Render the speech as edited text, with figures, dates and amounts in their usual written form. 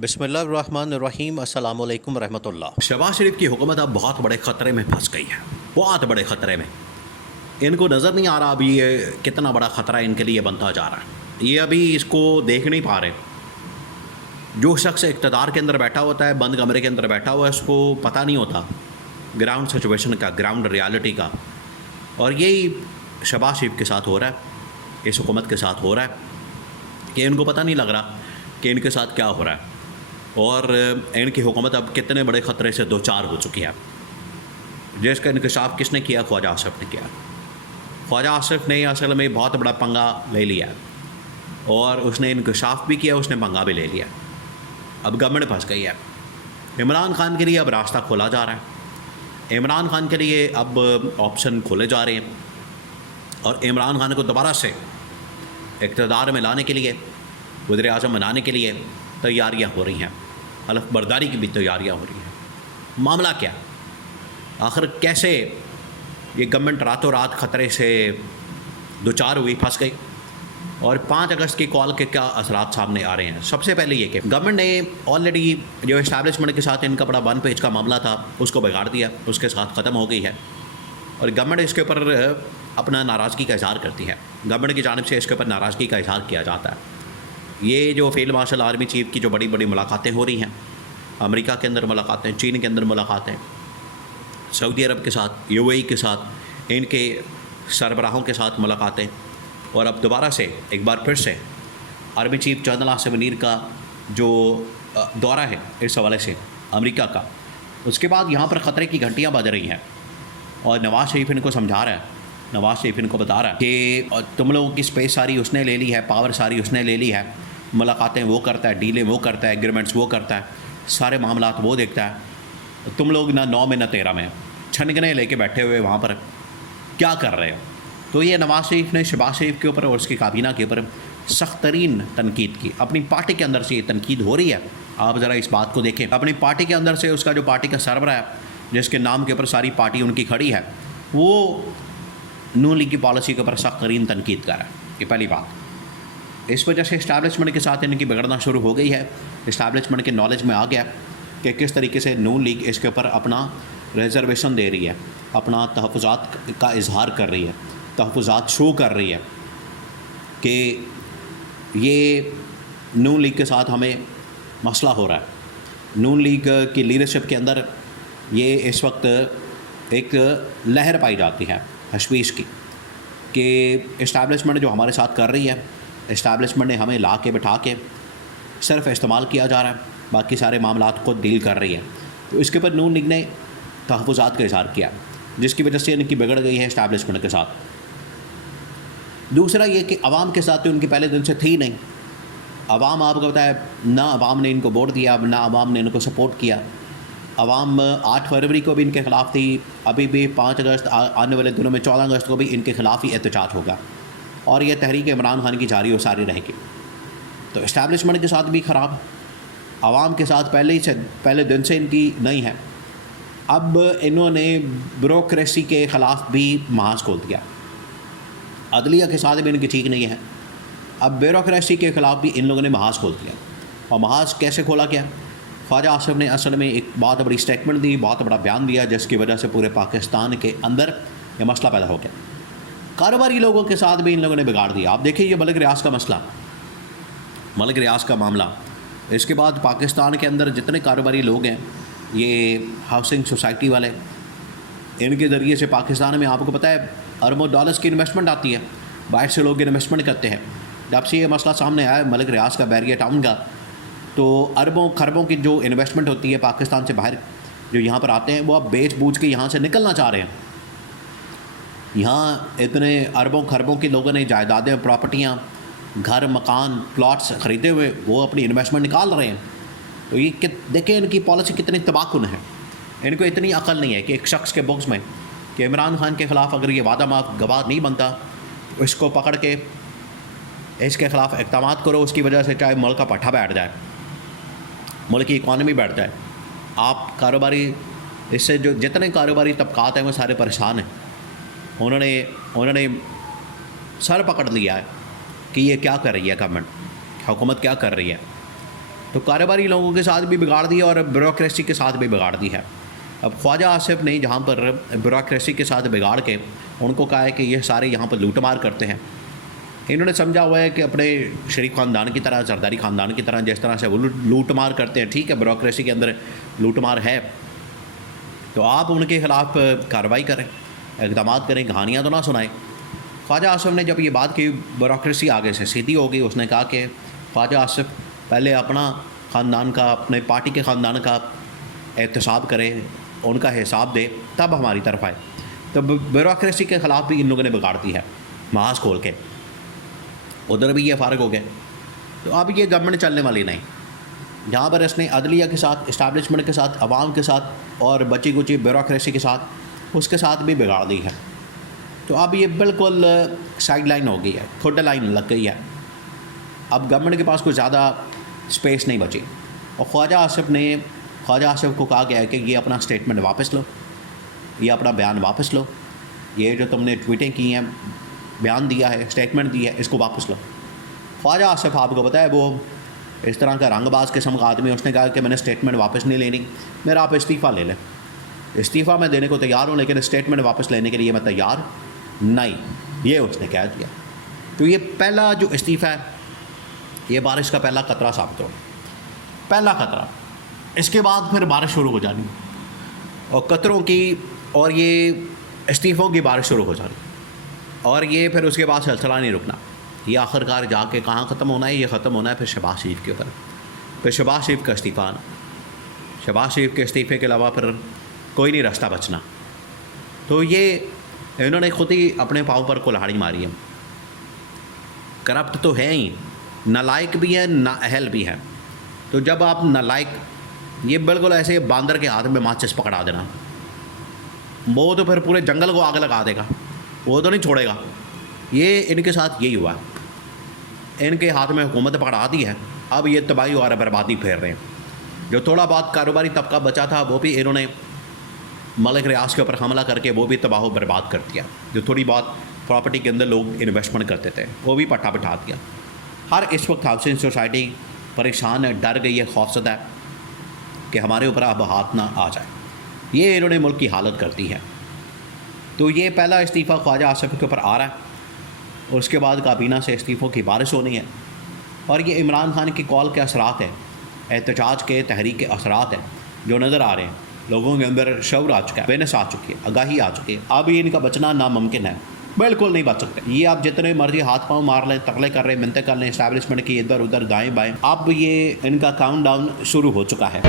बिस्मिल्लाहिर्रहमानिर्रहीम अस्सलामु अलैकुम रहमतुल्लाह। शहबाज शरीफ की हुकूमत अब बहुत बड़े ख़तरे में फंस गई है, बहुत बड़े ख़तरे में। इनको नज़र नहीं आ रहा अभी ये कितना बड़ा ख़तरा इनके लिए बनता जा रहा है। ये अभी इसको देख नहीं पा रहे। जो शख्स इक़्तिदार के अंदर बैठा होता है, बंद कमरे के अंदर बैठा हुआ है, उसको पता नहीं होता ग्राउंड सिचुएशन का, ग्राउंड रियलिटी का। और यही शहबाज शरीफ के साथ हो रहा है, इस हुकूमत के साथ हो रहा है कि इनको पता नहीं लग रहा कि इनके साथ क्या हो रहा है। और इनकी हुकूमत अब कितने बड़े ख़तरे से दो चार हो चुकी है, जिसका इंकशाफ किसने किया? ख्वाजा आसिफ ने किया। ख्वाजा आसिफ ने असल में बहुत बड़ा पंगा ले लिया और उसने इंकशाफ भी किया, उसने पंगा भी ले लिया। अब गवर्नमेंट फंस गई है। इमरान खान के लिए अब रास्ता खोला जा रहा है। इमरान खान के लिए अब ऑप्शन खोले जा रहे हैं और इमरान खान को दोबारा से इक़्तिदार में लाने के लिए, वज़ीर आज़म बनाने के लिए तैयारियां हो रही हैं। हलफ बर्दारी की भी तैयारियां हो रही हैं। मामला क्या, आखिर कैसे ये गवर्नमेंट रातों रात ख़तरे से दो चार हुई, फंस गई? और 5 अगस्त की कॉल के क्या असरात सामने आ रहे हैं? सबसे पहले ये कि गवर्नमेंट ने ऑलरेडी जो इस्टेब्लिशमेंट के साथ इनका बड़ा 1 पेज का मामला था उसको बिगाड़ दिया, उसके साथ ख़त्म हो गई है। और गवर्नमेंट इसके ऊपर अपना नाराज़गी का इज़हार करती है। गवर्नमेंट की जानिब से इसके ऊपर नाराज़गी का इज़हार किया जाता है। ये जो फील्ड मार्शल आर्मी चीफ़ की जो बड़ी बड़ी मुलाकातें हो रही हैं, अमेरिका के अंदर मुलाकातें, चीन के अंदर मुलाकातें, सऊदी अरब के साथ, यूएई के साथ, इनके सरबराहों के साथ मुलाकातें, और अब दोबारा से एक बार फिर से army chief general Asim Munir का जो दौरा है इस हवाले से अमेरिका का, उसके बाद यहाँ पर ख़तरे की घंटियाँ बज रही हैं। और नवाज़ शरीफ इनको समझा रहा है, नवाज़ शरीफ इनको बता रहा है कि तुम लोगों की स्पेस सारी उसने ले ली है, पावर सारी उसने ले ली है, मुलाकातें वो करता है, डीलें वो करता है, एग्रीमेंट्स वो करता है, सारे मामलात वो देखता है। तुम लोग ना 9 में ना 13 में छनगने लेके बैठे हुए वहाँ पर क्या कर रहे हो? तो ये नवाज़ शरीफ ने शहबाज शरीफ के ऊपर और उसकी काबीना के ऊपर सख्त तरीन तनकीद की। अपनी पार्टी के अंदर से ये तनकीद हो रही है। आप ज़रा इस बात को देखें, अपनी पार्टी के अंदर से उसका जो पार्टी का सरबराह है, जिसके नाम के ऊपर सारी पार्टी उनकी खड़ी है, वो नून लीग की पॉलिसी के ऊपर सख्त तरीन तनकीद कर रहा है। ये पहली बात। इस वजह से इस्टेब्लिशमेंट के साथ इनकी बिगड़ना शुरू हो गई है। इस्टेब्लिशमेंट के नॉलेज में आ गया कि किस तरीके से नून लीग इसके ऊपर अपना रिजर्वेशन दे रही है, अपना तहफ़्फ़ुज़ात का इजहार कर रही है, तहफ़्फ़ुज़ात शो कर रही है कि ये नून लीग के साथ हमें मसला हो रहा है। नून लीग की लीडरशिप के अंदर ये इस वक्त एक लहर पाई जाती है तशवीश की कि इस्टेब्लिशमेंट जो हमारे साथ कर रही है, इस्टेब्लिशमेंट ने हमें ला के बिठा के सिर्फ इस्तेमाल किया जा रहा है, बाकी सारे मामलात को डील कर रही है। तो इसके ऊपर नून लीग ने तहफ़्फ़ुज़ात का इज़हार किया, जिसकी वजह से इनकी बिगड़ गई है इस्टेब्लिशमेंट के साथ। दूसरा ये कि अवाम के साथ तो उनकी पहले दिन से थी नहीं। अवाम, आपको पता है, ना अवाम ने इनको वोट दिया, ना अवाम ने इनको सपोर्ट किया। अवाम 8 फरवरी को भी इनके ख़िलाफ़ थी, अभी भी 5 अगस्त आने वाले दिनों में 14 अगस्त को भी इनके ख़िलाफ़ ही एहतजाज होगा और ये तहरीक इमरान खान की जारी और सारी रहेगी। तो इस्टेब्लिशमेंट के साथ भी ख़राब, अवाम के साथ पहले दिन से इनकी नहीं है। अब इन्होंने ब्यूरोक्रेसी के ख़िलाफ़ भी महाज खोल दिया, अदलिया के साथ भी इनकी ठीक नहीं है। अब ब्यूरोक्रेसी के ख़िलाफ़ भी इन लोगों ने महाज खोल दिया। और महाज कैसे खोला गया? ख्वाजा आसिफ ने असल में एक बहुत बड़ी स्टेटमेंट दी, बहुत बड़ा बयान दिया, जिसकी वजह से पूरे पाकिस्तान के अंदर ये मसला पैदा हो गया। कारोबारी लोगों के साथ भी इन लोगों ने बिगाड़ दिया। आप देखिए, ये मलिक रियाज का मसला, मलिक रियाज का मामला, इसके बाद पाकिस्तान के अंदर जितने कारोबारी लोग हैं, ये हाउसिंग सोसाइटी वाले, इनके ज़रिए से पाकिस्तान में आपको पता है अरबों डॉलर्स की इन्वेस्टमेंट आती है, बाहर से लोग इन्वेस्टमेंट करते हैं। जब से ये मसला सामने आया मलिक रियाज का, बैरिया टाउन का, तो अरबों खरबों की जो इन्वेस्टमेंट होती है पाकिस्तान से बाहर, जो यहाँ पर आते हैं, वो अब बेच बूझ के यहाँ से निकलना चाह रहे हैं। यहाँ इतने अरबों खरबों के लोगों ने जायदादें, प्रॉपर्टियाँ, घर, मकान, प्लॉट्स ख़रीदे हुए, वो अपनी इन्वेस्टमेंट निकाल रहे हैं। तो ये देखें इनकी पॉलिसी कितनी तबाहकुन है। इनको इतनी अकल नहीं है कि एक शख्स के बुक्स में कि इमरान खान के ख़िलाफ़ अगर ये वादा माफ गवाह नहीं बनता, इसको पकड़ के इसके ख़िलाफ़ इक़दाम करो, उसकी वजह से चाहे मुल्क का पट्ठा बैठ जाए, मुल्क की इकॉनमी बैठ जाए। आप कारोबारी, इससे जो जितने कारोबारी तबकात हैं वो सारे परेशान हैं। उन्होंने सर पकड़ लिया है कि ये क्या कर रही है गवर्नमेंट, हुकूमत क्या कर रही है। तो कारोबारी लोगों के साथ भी बिगाड़ दिया और ब्यूरोक्रेसी के साथ भी बिगाड़ दी है। अब ख्वाजा आसिफ ने जहाँ पर ब्यूरोक्रेसी के साथ बिगाड़ के उनको कहा है कि ये सारे यहाँ पर लूटमार करते हैं। इन्होंने समझा हुआ है कि अपने शरीफ ख़ानदान की तरह, जरदारी ख़ानदान की तरह जिस तरह से वो लूटमार करते हैं, ठीक है, ब्यूरोक्रेसी के अंदर लूटमार है, तो आप उनके ख़िलाफ़ कार्रवाई करें, इक़दाम करें, कहानियाँ तो ना सुनाएं। ख्वाजा आसिफ ने जब ये बात की, ब्यूरोक्रेसी आगे से सीधी हो गई। उसने कहा कि ख्वाजा आसिफ पहले अपना ख़ानदान का, अपने पार्टी के ख़ानदान का एहतसाब करें, उनका हिसाब दे, तब हमारी तरफ आए। तो ब्यूरोक्रेसी के ख़िलाफ़ भी इन लोगों ने बिगाड़ दी है महाज खोल के, उधर भी ये फ़ारग हो गए। तो अब ये गवर्नमेंट चलने वाली नहीं, जहाँ पर इसने अदलिया के साथ, इस्टेब्लिशमेंट के साथ, अवाम के साथ और बची कुची ब्यूरोक्रेसी के साथ, उसके साथ भी बिगाड़ दी है। तो अब ये बिल्कुल साइड लाइन हो गई है, थोड़ा लाइन लग गई है। अब गवर्नमेंट के पास कोई ज़्यादा स्पेस नहीं बची। और ख्वाजा आसिफ को कहा गया है कि ये अपना स्टेटमेंट वापस लो, ये अपना बयान वापस लो, ये जो तुमने ट्वीटें की हैं, बयान दिया है, स्टेटमेंट दी है, इसको वापस लो। ख्वाजा आसिफ आपको पता है वो इस तरह का रंगबाज किस्म का आदमी। उसने कहा कि मैंने स्टेटमेंट वापस नहीं लेनी, मेरा आप इस्तीफ़ा ले लें। इस्तीफ़ा मैं देने को तैयार हूँ, लेकिन स्टेटमेंट वापस लेने के लिए मैं तैयार नहीं, ये उसने कह दिया। तो ये पहला जो इस्तीफ़ा है, ये बारिश का पहला खतरा साबित हो, पहला खतरा। इसके बाद फिर बारिश शुरू हो जानी, और कतरों की और ये इस्तीफ़ों की बारिश शुरू हो जानी, और ये फिर उसके बाद सिलसिला नहीं रुकना। ये आखिरकार जाके कहाँ ख़त्म होना है? ये ख़त्म होना है फिर शहबाज शरीफ के ऊपर। फिर शहबाज शरीफ का इस्तीफ़ा आना, शहबाज शरीफ के इस्तीफ़े के अलावा फिर कोई नहीं रास्ता बचना। तो ये इन्होंने ख़ुद ही अपने पाँव पर कुल्हाड़ी मारी है। करप्ट तो है ही, नालायक भी है, नाअहल भी है। तो जब आप नालायक, ये बिल्कुल ऐसे बांदर के हाथ में माचिस पकड़ा देना, वो तो फिर पूरे जंगल को आग लगा देगा, वो तो नहीं छोड़ेगा। ये इनके साथ यही हुआ, इनके हाथ में हुकूमत पकड़ा दी है, अब ये तबाही और बर्बादी फेर रहे हैं। जो थोड़ा बहुत कारोबारी तबका बचा था वो भी इन्होंने मलिक रियाज के ऊपर हमला करके वो भी तबाह बर्बाद कर दिया। जो थोड़ी बहुत प्रॉपर्टी के अंदर लोग इन्वेस्टमेंट करते थे वो भी पट्टा बिठा दिया। हर इस वक्त हाउसिंग सोसाइटी परेशान है, डर गई है, खौफजदा है कि हमारे ऊपर अब हाथ ना आ जाए। ये इन्होंने मुल्क की हालत कर दी है। तो ये पहला इस्तीफ़ा ख्वाजा आसिफ के ऊपर आ रहा है, और उसके बाद काबीना से इस्तीफ़ों की बारिश होनी है। और ये इमरान खान की कॉल के असरात हैं, एहतजाज के, तहरीक के असरात हैं जो नज़र आ रहे हैं। लोगों के अंदर शऊर आ चुका है, अवेयरनेस आ चुकी है, आगाही आ चुकी है। अब इनका बचना नामुमकिन है, बिल्कुल नहीं बच सकते। ये आप जितने मर्जी हाथ पाँव मार लें, तकले कर रहे, मिन्नतें कर लें इस्टेब्लिशमेंट की इधर उधर दाएँ बाएँ, अब ये इनका काउंटडाउन शुरू हो चुका है।